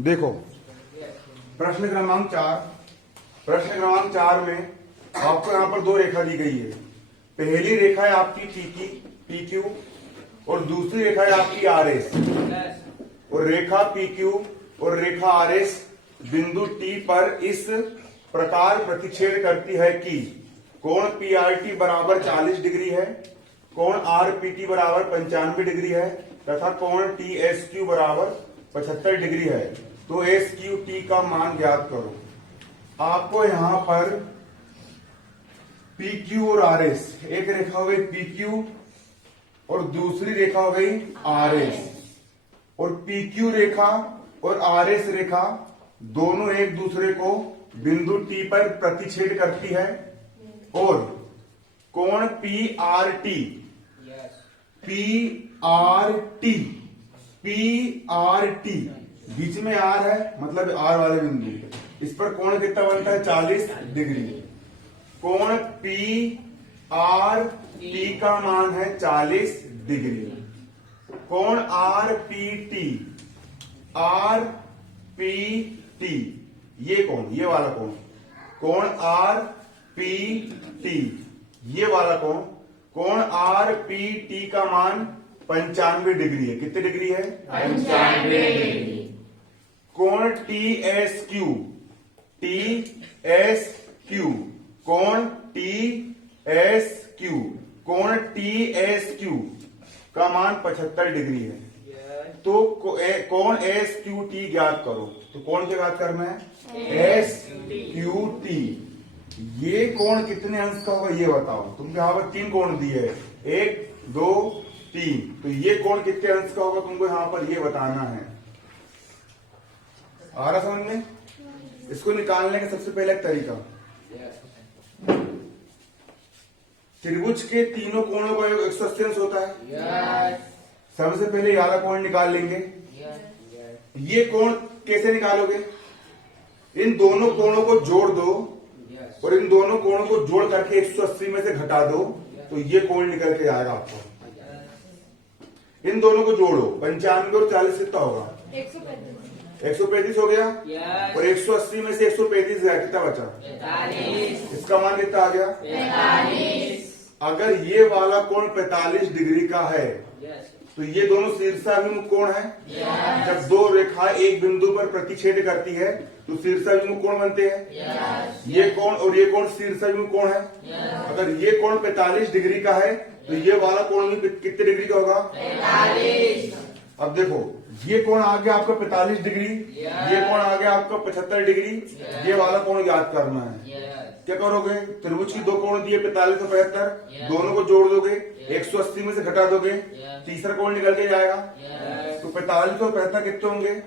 देखो प्रश्न क्रमांक 4। प्रश्न क्रमांक 4 में आपको यहाँ पर दो रेखा दी गई है। पहली रेखा है आपकी पी क्यू और दूसरी रेखा है आपकी आर एस। और रेखा पी क्यू और रेखा आर एस बिंदु टी पर इस प्रकार प्रतिच्छेद करती है कि कोण पी आर टी बराबर 40 डिग्री है, कोण आर पी टी बराबर 95 डिग्री है तथा कोण टी एस क्यू बराबर 75 डिग्री है। तो एस क्यू टी का मान ज्ञात करो। आपको यहां पर पी क्यू और आर एस, एक रेखा हो गई पी क्यू और दूसरी रेखा हो गई आर एस। और पी क्यू रेखा और आर एस रेखा दोनों एक दूसरे को बिंदु टी पर प्रतिच्छेद करती है और कोण पी आर टी बीच में आर है, मतलब आर वाले बिंदु, इस पर कोण कितना बनता है 40 डिग्री। कोण पी आर टी का मान है 40 डिग्री। कोण आर पी टी ये कोण, ये वाला कोण, कोण आर पी टी ये वाला कोण, कोण आर पी टी का मान 95 डिग्री है। कितने डिग्री है? 95 डिग्री। कोण टी एस क्यू, कोण टी एस क्यू का मान 75 डिग्री है। तो कोण एस क्यू टी ज्ञात करो। तो कौन क्या ज्ञात करना है? S Q T. ये कोण कितने अंश का होगा ये बताओ। तुमको यहां पर 3 कोण दिए है, 1 2 3। तो ये कोण कितने अंश का होगा तुमको यहां पर ये बताना है। आ रहा समझ में? इसको निकालने का सबसे पहले एक तरीका, त्रिभुज के तीनों कोणों का योग 180 अंश होता है। सबसे पहले वाला कोण निकाल लेंगे। ये कोण कैसे निकालोगे? इन दोनों कोणों को जोड़ दो और इन दोनों कोणों को जोड़ करके 180 में से घटा दो तो ये कोण निकल के आएगा आपको। इन दोनों को जोड़ो, 95 और 40 कितना होगा? 135 हो गया। और 180 में से 135 गया, कितना बचा? 45। इसका मान कितना आ गया? 45। अगर ये वाला कोण 45 डिग्री का है तो ये दोनों शीर्षाभिमुख कोण है। जब दो रेखा एक बिंदु पर प्रतिच्छेद करती है तो शीर्षाभिमुख कोण बनते हैं। ये कोण और ये कोण शीर्षाभिमुख कोण है। अगर ये कोण 45 डिग्री का है तो ये वाला कोण भी कितने डिग्री का होगा? 45। अब देखो ये कोण आ गया आपका 45 डिग्री, ये कोण आ गया आपका 75 डिग्री। ये वाला कोण याद करना है। क्या करोगे? त्रिभुज की दो कोण दिए 45 और 75, दोनों को जोड़ दोगे, 180 में से घटा दोगे, तीसरा कोण निकल के जाएगा। तो 45 और 75 कितने होंगे?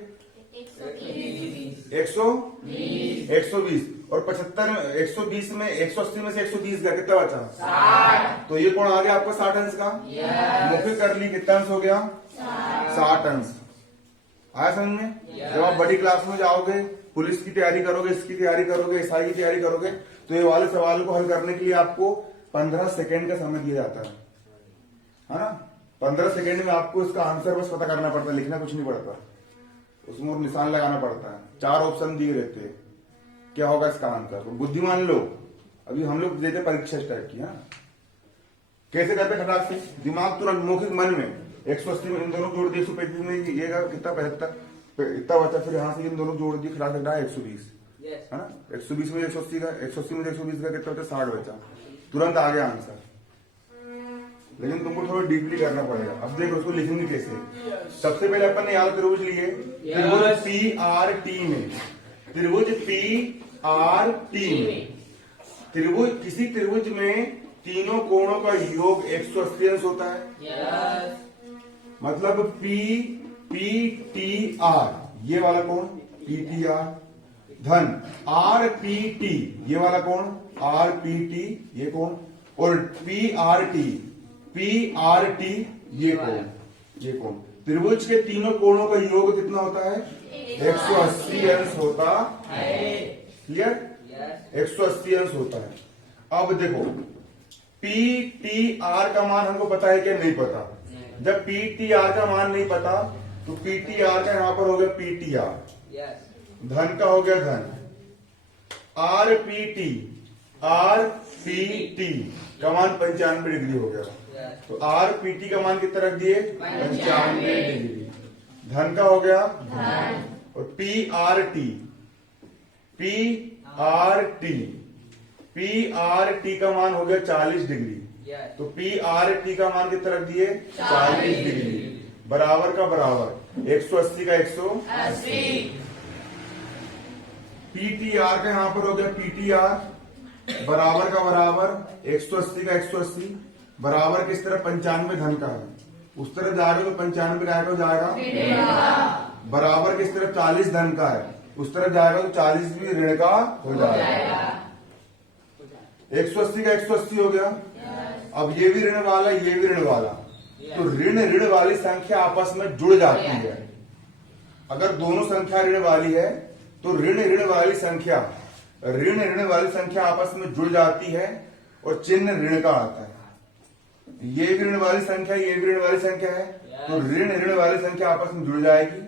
120। और 75 120 में 180 में से 120 गया, कितना बचा? 60। तो ये कोण आ गया आपका 60 अंश का। मुख्य कर ली, कितना अंश हो गया? 60 अंश। आया समझ में? जब आप बड़ी क्लास में जाओगे, पुलिस की तैयारी करोगे, इसकी तैयारी करोगे, एसआई की तैयारी करोगे, तो ये वाले सवाल को हल करने के लिए आपको 15 सेकेंड का समय दिया जाता है ना। 15 सेकेंड में आपको इसका आंसर बस पता करना पड़ता है, लिखना कुछ नहीं पड़ता, उसमें निशान लगाना पड़ता है। 4 ऑप्शन दिए रहते हैं, क्या होगा इसका आंसर। बुद्धिमान लोग, अभी हम लोग देते परीक्षा टाइप की। कैसे करते? खटाक से दिमाग तुरंत मौखिक मन में 180 में इन दोनों जोड़ दिए, 135 में ये कितना 75 इतना बचा। फिर यहाँ से इन दोनों जोड़ दिए, खटाक खटा 120 है ना। 120 में 180 का, 180 में 120 का कितना बचा? 60 बचा। तुरंत आ गया आंसर। लेकिन तुमको थोड़ा डीपली करना पड़ेगा। अब देखो उसको लिखेंगे कैसे। सबसे पहले अपन ने यहाँ त्रिभुज लिए, त्रिभुज पी आर टी में, त्रिभुज पी आर टी में त्रिभुज, किसी त्रिभुज में तीनों कोणों का योग 180 अंश होता है। मतलब पी टी आर ये वाला कोण पी टी आर धन आर पी टी ये वाला कोण आर पी टी ये कोण, और पी आर टी ये कोण। त्रिभुज के तीनों कोणों का योग कितना होता है? 180 अंश होता है। क्लियर? 180 अंश होता है। अब देखो पी टी आर का मान हमको पता है क्या? नहीं पता। जब पी टी आर का मान नहीं पता तो पीटीआर का यहाँ पर हो गया पीटीआर, यस धन का हो गया धन, आरपीटी, आरपीटी का मान 95 डिग्री हो गया। यस तो आरपीटी का मान कितना रख दिए 95 डिग्री। धन का हो गया धन, और पीआरटी, पीआरटी, पीआरटी का मान हो गया 40 डिग्री। यस तो पीआरटी का मान कितना रख दिए 40 डिग्री, बराबर का बराबर 180 का 180। पीटीआर का यहां पर हो गया पीटीआर, बराबर का बराबर 180 का 180, बराबर किस तरफ 95 धन का है, उस तरफ जाएगा तो 95 का हो जाएगा, बराबर किस तरफ 40 धन का है, उस तरफ जाएगा तो 40 भी ऋण का हो जाएगा। 180 का 180 हो गया। अब ये भी ऋण वाला, ये भी ऋण वाला, तो ऋण ऋण वाली संख्या आपस में जुड़ जाती है। अगर दोनों संख्या ऋण वाली है तो ऋण ऋण वाली संख्या, ऋण ऋण वाली संख्या आपस में जुड़ जाती है और चिन्ह ऋण का आता है। ये भी ऋण वाली संख्या, ये भी ऋण वाली संख्या है, तो ऋण ऋण वाली संख्या आपस में जुड़ जाएगी।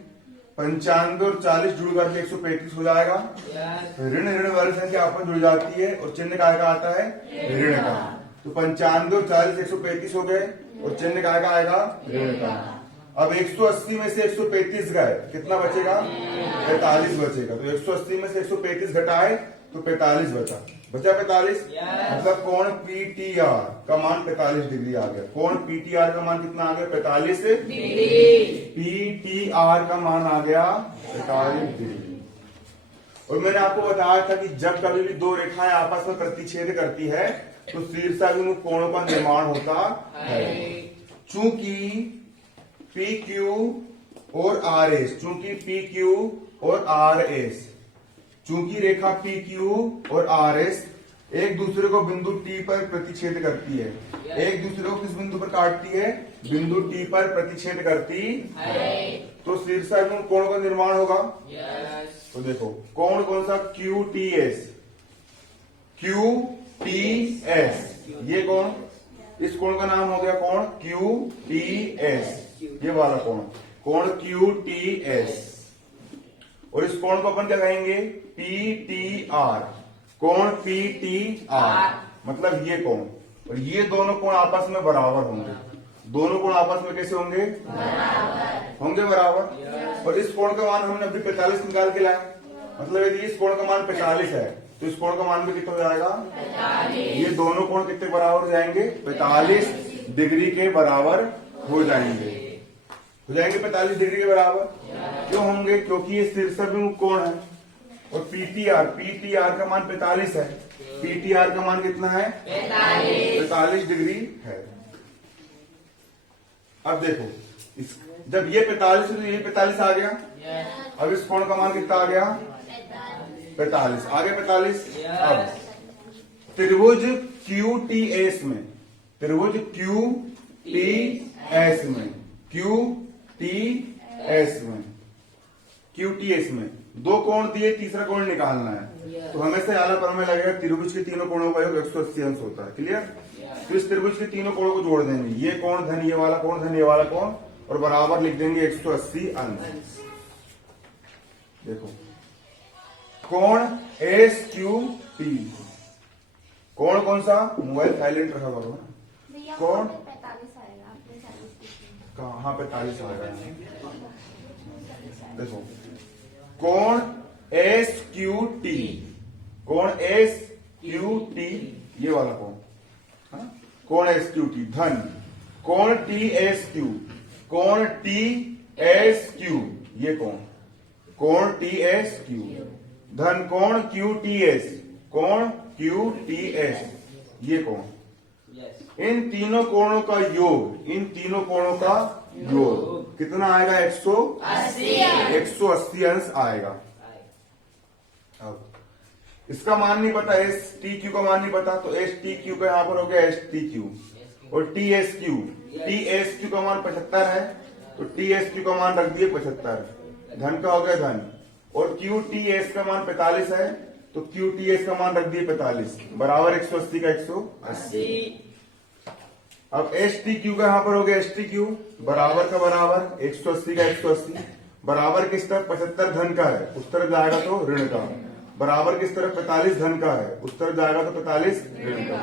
95 और 40 जुड़ करके 135 हो जाएगा। ऋण ऋण वाली संख्या आपस में जुड़ जाती है और चिन्ह काय का आता है ऋण का। तो 95 और 40 135 हो गए और चिन्ह काय का आएगा ऋण का। अब 180 में से 135 गए, कितना बचेगा 45 बचेगा। तो 180 में से 135 घटाए तो 45 बचा, बचा 45। मतलब कोण पीटीआर का मान 45 डिग्री आ गया। कोण पीटीआर का मान कितना आ गया 45 डिग्री। पीटीआर का मान आ गया 45 डिग्री। और मैंने आपको बताया था कि जब कभी भी दो रेखाएं आपस में प्रतिच्छेद करती है तो शीर्षाभिमुख कोणों का निर्माण होता है। चूंकि पी क्यू और आर एस, चूंकि पी क्यू और आर एस, चूंकि रेखा पी क्यू और आर एस एक दूसरे को बिंदु टी पर प्रतिच्छेद करती है, एक दूसरे को किस बिंदु पर काटती है, बिंदु टी पर प्रतिच्छेद करती है, तो शीर्षाभिमुख कोण का निर्माण होगा। तो देखो कोण कौन सा, Q T S, Q T S, ये कोण, इस कोण का नाम हो गया कोण क्यू टी एस, ये वाला कोण, कोण क्यू टी एस। और इस कोण को अपन क्या कहेंगे पी टी आर, कोण पी टी आर, मतलब ये कोण। और ये दोनों कोण आपस में बराबर होंगे, दोनों कोण आपस में कैसे होंगे होंगे बराबर। और इस कोण का मान हमने अभी 45 निकाल के लाए, मतलब यदि इस कोण का मान 45 है तो इस कोण का मान भी कितना हो जाएगा, ये दोनों कोण कितने बराबर हो जाएंगे 45 डिग्री के बराबर हो जाएंगे, 45 डिग्री के बराबर। क्यों होंगे, क्योंकि ये शीर्षाभिमुख कोण है। और पीटीआर, पीटीआर का मान 45 है, पीटीआर का मान कितना है 45 डिग्री है। अब देखो जब ये 45 है तो ये 45 आ गया। अब इस कोण का मान कितना आ गया 45, आगे 45। अब त्रिभुज क्यू टी एस में, त्रिभुज क्यू टी एस में, क्यू टी एस में, क्यू टी एस में दो कोण दिए, तीसरा कोण निकालना है। तो हमेशा आला प्रमेय लगेगा त्रिभुज के तीनों कोणों का योग 180 अंश होता है। क्लियर। तो इस त्रिभुज के तीनों कोणों को जोड़ देंगे, ये कोण धन ये वाला कोण धन ये वाला कोण, और बराबर लिख देंगे 180 अंश। देखो कोण एस क्यू टी, कोण कौन सा, मोबाइल साइलेंट रखा करो ना। कोण 45 आएगा, आपने 40 कहाँ 45 आएगा, देखो कोण एस क्यू टी, कोण एस क्यू टी, ये वाला कोण, हाँ? कोण एस क्यू टी धन, कोण टी एस क्यू, कोण टी एस क्यू, ये कोण, कोण टी एस क्यू धन, कोण क्यू टी एस, कोण क्यू टी एस, ये कोण। इन तीनों कोणों का योग, इन तीनों कोणों का योग कितना आएगा 180 अंश आएगा। अब इसका मान नहीं पता, एस टी क्यू का मान नहीं पता, तो एस टी क्यू का यहां पर हो गया एस टी क्यू, और T S Q, T S Q का मान 75 है, तो टी एस क्यू का मान रख दिए 75, धन का हो गया धन। और क्यू टी एस का मान 45 है, तो क्यू टी एस का मान रख दिए 45, बराबर 180 का 180। अब एस टी क्यू का यहाँ पर हो गया एस टी क्यू बराबर का बराबर 180 का 180 बराबर किस तरफ 75 धन का है उस तरफ जाएगा तो ऋण का बराबर किस तरफ 45 धन का है उस तरफ जाएगा तो 45 ऋण का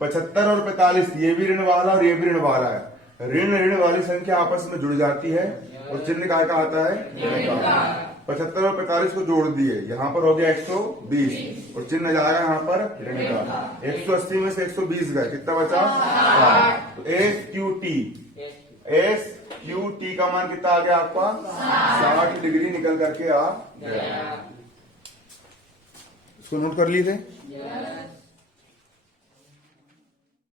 75 और 45 ये भी ऋण वाला और ये भी ऋण वाला है ऋण ऋण वाली संख्या आपस में जुड़ जाती है और चिन्ह काय का आता है ऋण का 75 और 45 को जोड़ दिए यहाँ पर हो गया 120 और चिन्ह जाएगा यहाँ पर ऋण का 180 में से 120 गए कितना बचा 60 तो एस क्यू टी का मान कितना आ गया आपका 60 डिग्री निकल करके आ गया इसको नोट कर लीजिए Yes.